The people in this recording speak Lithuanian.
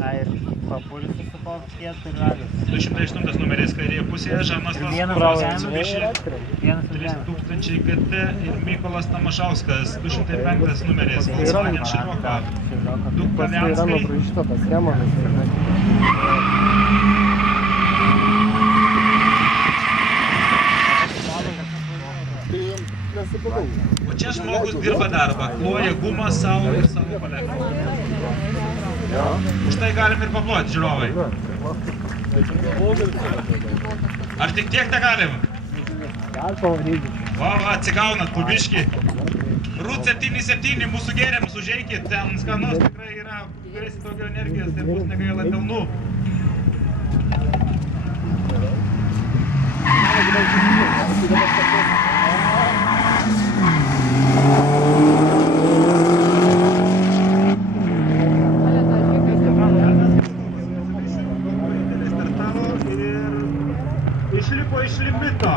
Ir papulsi su kokiet ir ragas. 208 numeris kairėje pusėje, Žanas Laskovas, Mitsubishi 3000 GT ir Mykolas Tamašauskas, 205 numeris, Volkswagen Široko, du Kavianskai. O čia žmogus dirba darbą, kloja gumą savo ir savo kolegą. Už tai galim ir paploti, žiūrovai. Ar tik tiek te galim? Va, atsigaunat pubiškį. Rūt 77 mūsų gėriams užeikit, ten skanus tikrai yra, turėsit daugiau energijos, tai bus negaila delnų. Išlipo iš limito.